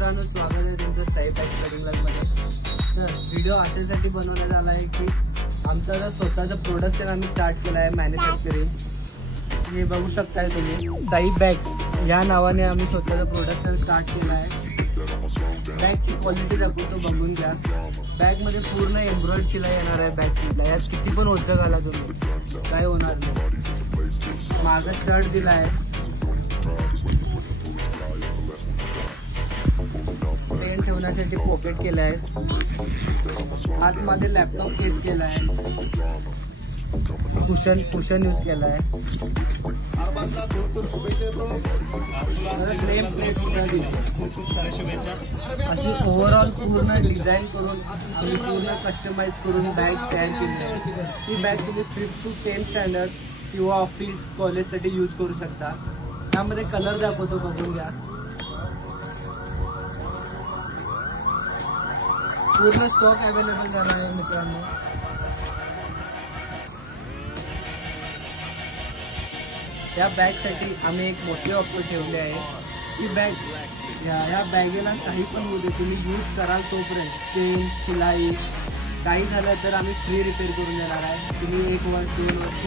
मित्रांनो, स्वागत आहे तुमचं साई बॅग क्लोथिंग मध्ये। तर व्हिडिओ अशासाठी बनवण्यात आला आहे की आमचा जो स्वतःचं प्रोडक्शन आम्ही स्टार्ट केलं आहे, मॅन्युफॅक्चरिंग। हे बघू शकताय तुम्ही, साई बॅग्स या नावाने आम्ही स्वतःचं प्रोडक्शन स्टार्ट केलं आहे। बॅगची क्वालिटी दाखवतो, बघून घ्या। बॅगमध्ये पूर्ण एम्ब्रॉइड शिलाई येणार आहे बॅगला। यात किती पण ओझं घाला तुम्ही, काय होणार नाही। मागं शर्ट दिला आहे, पेन ठेवण्यासाठी पॉकेट केलं आहे, आतमध्ये लॅपटॉप केस केला आहे, कुशन यूज केला आहे, नेम प्लेट सुद्धा दिली। अशी ओव्हरऑल पूर्ण डिझाईन करून आणि पूर्ण कस्टमाइज करून बॅग तयार केली आहे। ही बॅग तुम्ही 5th to 10th स्टँडर्ड किंवा ऑफिस कॉलेजसाठी यूज करू शकता। त्यामध्ये कलर दाखवतो, बघून घ्या। पूर्ण स्टॉक अवेलेबल झाला आहे मित्रांनो। या बॅगसाठी आम्ही एक मोठी ऑफर ठेवली आहे। ही बॅग या बॅगेला काही पण होऊ दे, तुम्ही यूज कराल तोपर्यंत चेन शिलाई काही झालं तर आम्ही फ्री रिपेअर करून देणार आहे। तुम्ही 1 वर्ष 2 वर्ष